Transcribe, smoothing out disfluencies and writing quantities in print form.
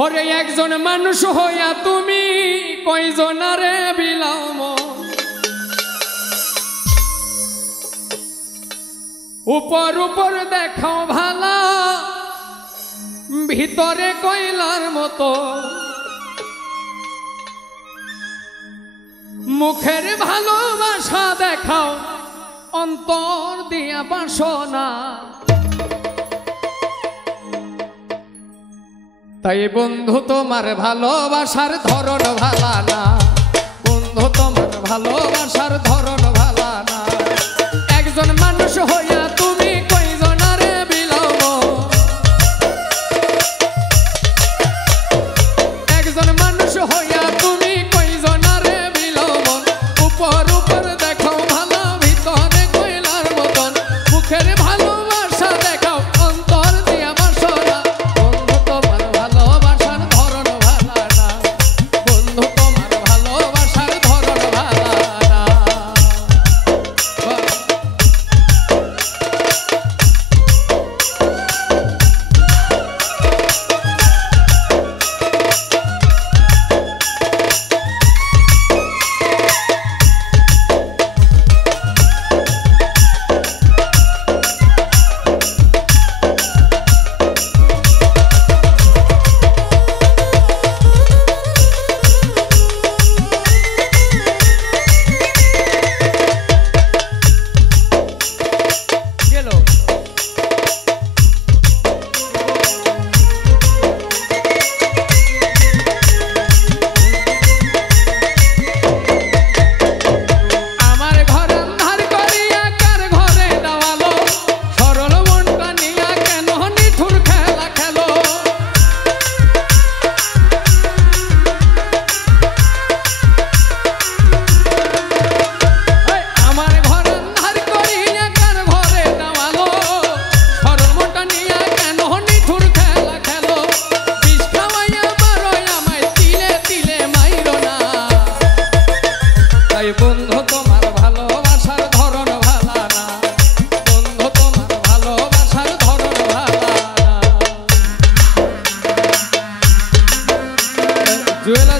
ওরে একজন মানুষ হইয়া তুমি কয়জনারে বিলাও মন উপর উপর দেখাও ভালা ভিতরে কয়লার মতো মুখের ভালোবাসা দেখাও অন্তর দিয়া বাসনা তাই বন্ধু তোমার ভালোবাসার ধরন ভালা না বন্ধু তোমার ভালোবাসার ধরন ভালা না একজন মানুষ হইয়া তুমি কয়জনারে বিলাও একজন মানুষ হইয়া তুমি কয়জনারে বিলাও উপর উপর দেখাও ভালো ভিতরে কয়লার মতন মুখের ভালোবাসা দেখাও অন্তর দিয়া বাসনা বন্ধু তোমার ভালোবাসার ধরন ভালা না বন্ধু তোমার ভালোবাসার ধরন ভালা না বন্ধু তোমার ভালোবাসার ধরন ভালা না বন্ধু তোমার ভালোবাসার ধরন ভালা না